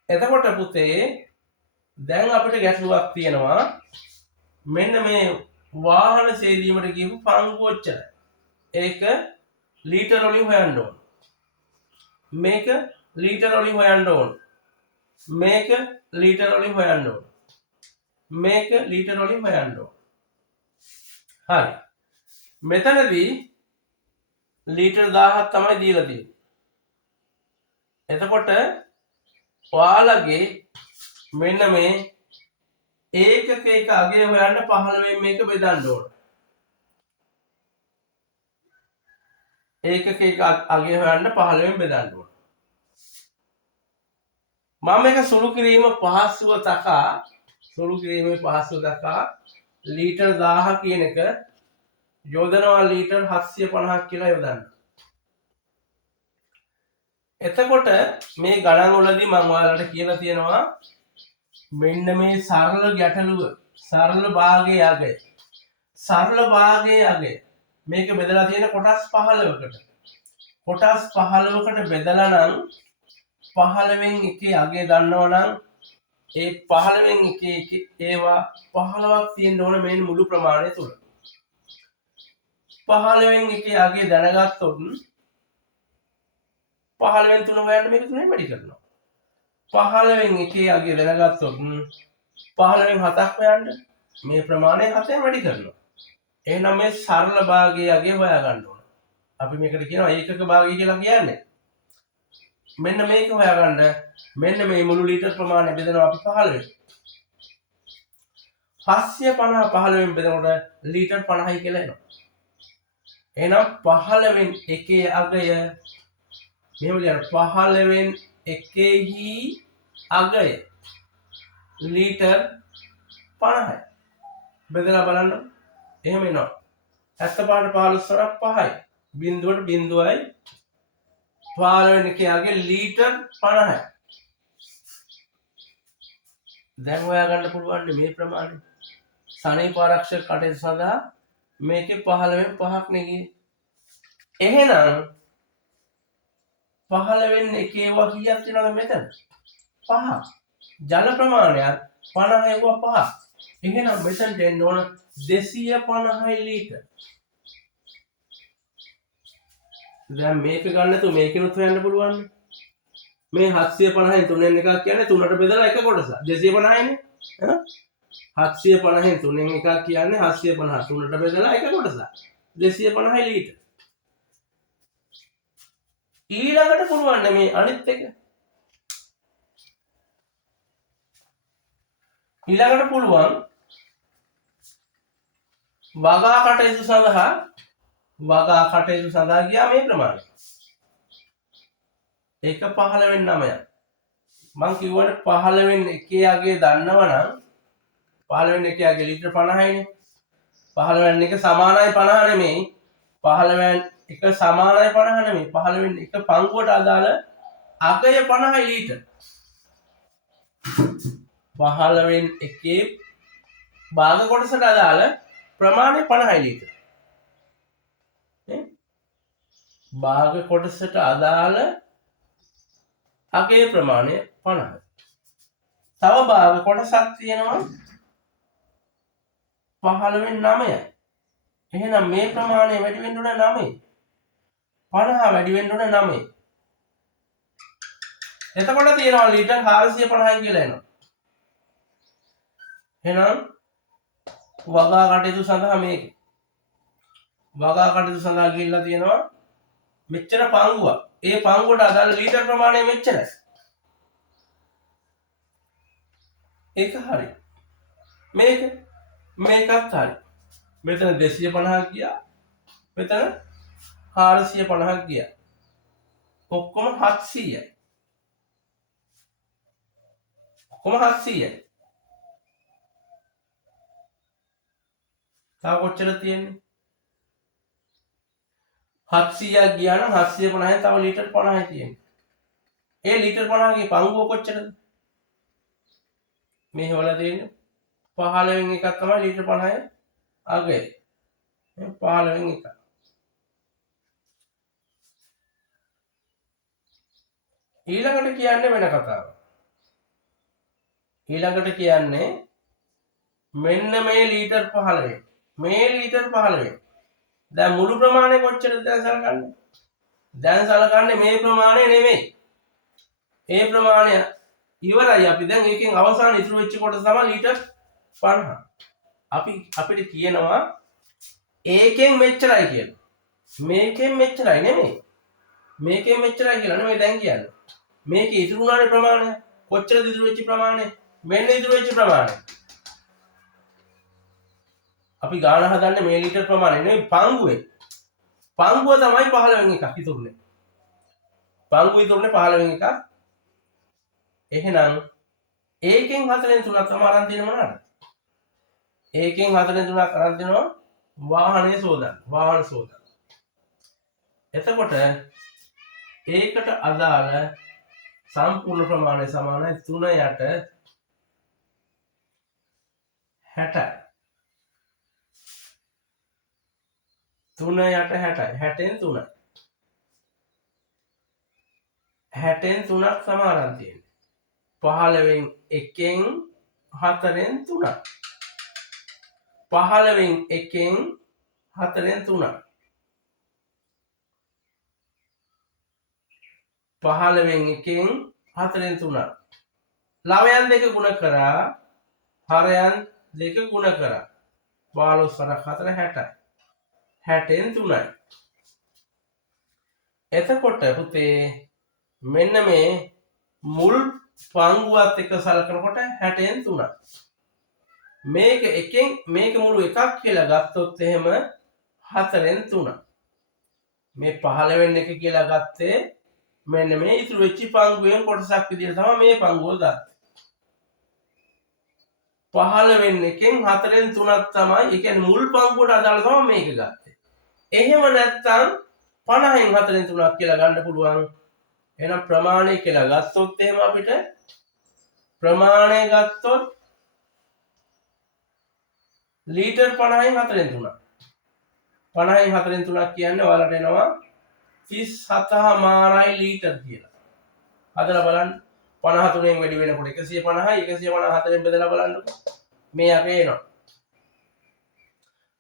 එතකොට පුතේ දැන් අපිට ගැටලුවක් තියෙනවා. මෙන්න මේ වාහන සේදීමට කියපු පංගුව ඔච්චරයි. ඒක ලීටර වලින් හොයන්න ඕන. මේක ලීටර වලින් හොයන්න ඕන. මේක ලීටර වලින් හොයන්න ඕන. මේක ලීටර වලින් හොයන්න ඕන. හරි. මෙතනදී ලීටර 1000ක් තමයි දීලා තියෙන්නේ. එතකොට ඔයාලගේ මෙන්න මේ ඒකක එක අගය හොයන්න 15න් මේක බෙදන්න ඕන. ඒකක එක අගය හොයන්න 15න් බෙදන්න ඕන. මම මේක සුළු කිරීමේ පහසුව දක්වා ලීටර් 1000 කියන එක යොදනවා ලීටර් 750ක් කියලා යොදන්න. එතකොට මේ ගණන් වලදී මම ඔයාලට කියලා තියෙනවා මෙන්න මේ සරල ගැටලුව සරල භාගයේ අගය මේක බෙදලා තියෙන කොටස් 15කට. කොටස් 15කට බෙදලා නම් 15න් එකේ අගය දන්නවනම් ඒ 15න් එකේ ඒවා 15ක් තියෙන්න ඕන මේ මුළු ප්‍රමාණය තුල. 15න් එකේ අගය දැනගත්තොත් 15න් 3 හොයන්න මේක 3ෙන් වැඩි කරනවා. 15න් එකේ අගය දැනගත්තොත් 15න් 7ක් හොයන්න මේ ප්‍රමාණය 7ෙන් වැඩි කරනවා. එහෙනම් මේ සරල භාගයේ අගය හොයා ගන්න ඕන. අපි මේකට කියනවා ඒකක භාගය කියලා කියන්නේ. මෙන්න මේක හොයාගන්න මෙන්න මේ මුළු ලීටර් ප්‍රමාණය බෙදනවා අපි 15න්. 750 15න් බෙදනකොට ලීටර් 50යි කියලා එනවා. එහෙනම් 15න් එකේ අගය මෙහෙම ලියන්න 15න් එකෙහි අගය ලීටර් 50යි. බෙදලා බලන්න. එහෙම එනවා. 75ට 15 වරක් 5යි. බිඳුවට බිඳුවයි 15න් එකේ අගය ලීටර් 50යි. දැන් හොයාගන්න පුළුවන් මේ ප්‍රමාණය. සනීප ආරක්ෂක කටයුතු සඳහා මේකේ 15න් 5ක් නෙගියේ. එහෙනම් 15න් එකේ වා කීයක් තියෙනවද මෙතන? 5. ජල ප්‍රමාණයක් 50 එහෙනම් මෙතනට එන්න ඕන 250 ලීටර්. දැන් මේක ගන්නතු මේකෙනුත් හොයන්න පුළුවන්. මේ 750න් 3න් එකක් කියන්නේ 3ට බෙදලා එක කොටසක් 250 නේ. 750න් 3න් එකක් කියන්නේ 750 3ට බෙදලා එක කොටසක් 250 ලීටර්. ඊළඟට පුළුවන් මේ අනිත් එක. ඊළඟට පුළුවන් වගා කටයුතු සඳහා ගියා මේ ප්‍රමාණය. ඒක 15 වෙනි 9යි. මං කිව්වනේ 15 වෙනි එකේ යගේ දන්නවනම් 15 වෙනි එකේ යගේ ලීටර් 50යිනේ. 15 වෙනි එක සමානයි 50 නෙමෙයි. 15 වෙනි එක සමානයි 50 නෙමෙයි. 15 වෙනි එක පංගුවට අදාළ අගය 50 ලීටර්. 15 වෙනි එකේ භාග කොටසට අදාළ ප්‍රමාණය 50 ලීටර්. භාග කොටසට අදාළ අගේ ප්‍රමාණය 50. තව භාග කොටසක් තියෙනවා 15 වෙනි 9යි. එහෙනම් මේ ප්‍රමාණය වැඩි වෙන්න ඕන 9. 50 වැඩි වෙන්න ඕන 9. එතකොට තියෙනවා ලීටර් 450යි කියලා එනවා. එහෙනම් වගා කටයුතු සඳහා මේක. වගා කටයුතු සඳහා ගිහිල්ලා තියෙනවා මෙච්චර පංගුවක්. ඒ පංගුවට අදාළ ලීටර් ප්‍රමාණය මෙච්චරයි. ඒක හරි. මේකත් හරි. මෙතන 250ක් ගියා. මෙතන 450ක් ගියා. ඔක්කොම 700යි. ඔක්කොම 700යි. තව කොච්චර තියෙන්නේ? 700ක් ගියා නම් 750න් තව ලීටර් 50යි තියෙන්නේ. ඒ ලීටර් 50ගේ පංගුව කොච්චරද? මේ හොයලා තියෙන්නේ 15 වෙනි එකක් තමයි ලීටර් 50 අගය. 15 වෙනි එක. ඊළඟට කියන්නේ වෙන කතාවක්. ඊළඟට කියන්නේ මෙන්න මේ ලීටර් 15. මේ ලීටර් 15. දැන් මුළු ප්‍රමාණය කොච්චරද දැන් සලකන්නේ? දැන් සලකන්නේ මේ ප්‍රමාණය නෙමෙයි. ඒ ප්‍රමාණය ඉවරයි. අපි දැන් ඒකෙන් අවසාන ඉතුරු වෙච්ච කොටස තමයි ලීටර් 50. අපිට කියනවා ඒකෙන් මෙච්චරයි කියලා. මේකෙන් මෙච්චරයි නෙමෙයි. මේකෙන් මෙච්චරයි කියලා නෙමෙයි දැන් කියන්නේ. මේකේ ඉතුරු වුණානේ ප්‍රමාණය. කොච්චරද ඉතුරු වෙච්ච ප්‍රමාණය? මෙන්න ඉතුරු වෙච්ච ප්‍රමාණය. අපි ගාන හදන්නේ මේ ලීටර් ප්‍රමාණය නෙවෙයි පංගුවේ. පංගුව තමයි 15 වෙනි එකක් ඉතුරුනේ. පංගුව ඉතුරුනේ 15 වෙනි එකක්. එහෙනම් ඒකෙන් 4න් 3ක් තමයි අරන් තියෙන මොනවාද? ඒකෙන් 4න් 3ක් අරන් තියෙනවා වාහනේ සෝදන්න. වාහන සෝදන්න. එතකොට ඒකට අදාළ සම්පූර්ණ ප්‍රමාණය සමානයි 3 යට 60යි. 3 යට 60යි. 60න් 3යි. 60න් 3ක් සමානන් තියෙන්නේ. 15න් 1න් 4න් 3ක්. 15න් 1න් 4න් 3ක්. 15න් 1න් 4න් 3ක්. ලවයන් දෙක ගුණ කරා හරයන් දෙක ගුණ කරා 15 වරක් 4 60යි. 60න් 3යි. එතකොට පුතේ මෙන්න මේ මුල් පංගුවත් එක්ක සලකනකොට 60න් 3යි. මේක එකෙන් මේක මුළු එකක් කියලා ගත්තොත් එහෙම 4න් 3යි. මේ 15 වෙනි එක කියලා ගත්තේ මෙන්න මේ ඉතුරු වෙච්ච පංගුවෙන් කොටසක් විදිහට තමයි මේ පංගුව ගත්තේ. 15 වෙනි එකෙන් 4න් 3ක් තමයි ඒ කියන්නේ මුල් පංගුවට අදාළ තමයි මේක ගත්තේ. එහෙම නැත්නම් 50න් 4න් 3ක් කියලා ගන්න පුළුවන්. එහෙනම් ප්‍රමාණය කියලා ගත්තොත් එහෙම අපිට ප්‍රමාණය ගත්තොත් ලීටර් 50න් 4න් 3ක්. 50න් 4න් 3ක් කියන්නේ ඔයාලට එනවා 37 මාරයි ලීටර් කියලා. හදලා බලන්න 53න් වැඩි වෙනකොට 150යි 154න් බෙදලා බලන්නකො. මේ අපේ එනවා.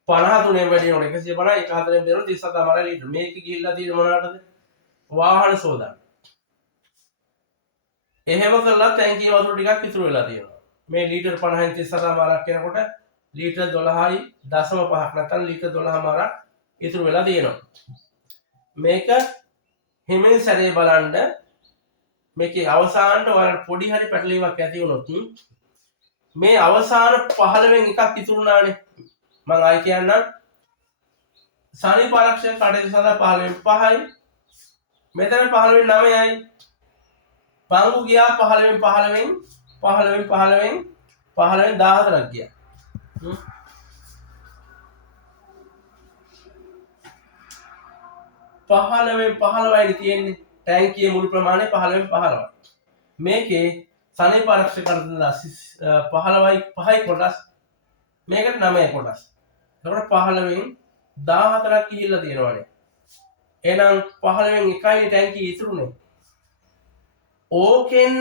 53න් වැඩි වෙනකොට 150යි 154න් බෙදලා 37 ලීටර. මේක ගිහිල්ලා තියෙන මොනකටද? වාහන සෝදන්න. එහෙම කළා ටැංකිය වතුර ටිකක් ඉතුරු වෙලා තියෙනවා. මේ ලීටර් 50න් 37 මාරක් යනකොට ලීටර් 12.5ක් නැත්නම් ලීටර් 12 මාරක් ඉතුරු වෙලා තියෙනවා. මේක හිමින් සැරේ බලන්න මේකේ අවසානට ඔයාලට පොඩි හරි පැටලීමක් ඇති වුණොත් මේ අවසාන 15න් එකක් ඉතුරුනානේ. මම ආයි කියන්නම් සනීප ආරක්ෂක කටයුතු සඳහා 15න් 5යි. මෙතන 15න් 9යි. පංගු ගියා 15න් 14න් 14ක් ගියා. 15යි තියෙන්නේ ටැංකියේ මුළු ප්‍රමාණය 15යි. මේකේ සනීප ආරක්ෂක කටයුතු 5යි කොටස් මේකට 9යි කොටස්. එතකොට 15න් 14ක් ගිහිල්ලා තියෙනවානේ. එහෙනම් 15න් 1යි ටැංකිය ඉතුරුනේ. ඕකෙන්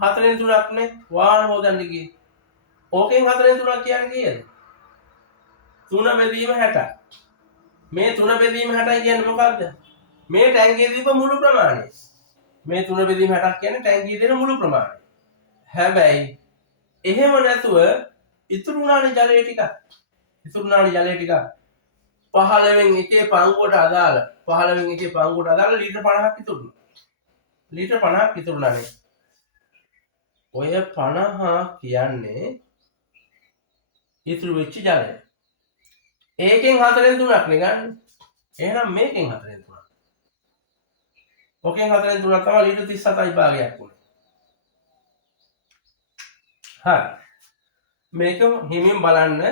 4න් 3ක් නේ වාහන හොදන්න ගියේ. ඕකෙන් 4න් 3ක් කියන්නේ කීයද? 3 බෙදීම 60. මේ 3 බෙදීම 60 කියන්නේ මොකක්ද? මේ ටැංකියේ තිබ්බ මුළු ප්‍රමාණය. මේ 3 බෙදීම 60ක් කියන්නේ ටැංකියේ තියෙන මුළු ප්‍රමාණය. හැබැයි එහෙම නැතුව ඉතුරු වුණානේ ජලය ටික. 15න් එකේ පංගුවට අදාළ 15න් එකේ පංගුවට අදාළ ලීටර් 50ක් ඉතුරුනා. ලීටර් 50ක් ඉතුරුනානේ. ඔය 50 කියන්නේ ඉතුරු වෙච්ච ජලය. ඒකෙන් 4න් 3ක් නේ ගන්න. එහෙනම් මේකෙන් 4න් 3ක්. ඔකෙන් 4න් 3ක් තමයි ලීටර් 37යි භාගයක් උනේ. හරි. මේක හිමින් බලන්න.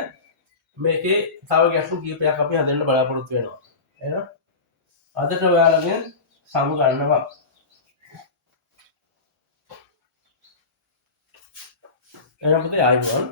මේකේ තව ගැටලු කීපයක් අපි හදන්න බලාපොරොත්තු වෙනවා. එහෙනම් අදට ඔයාලගෙන් සමු ගන්නවා. එහෙනම් පුතේ ආයිබෝන්.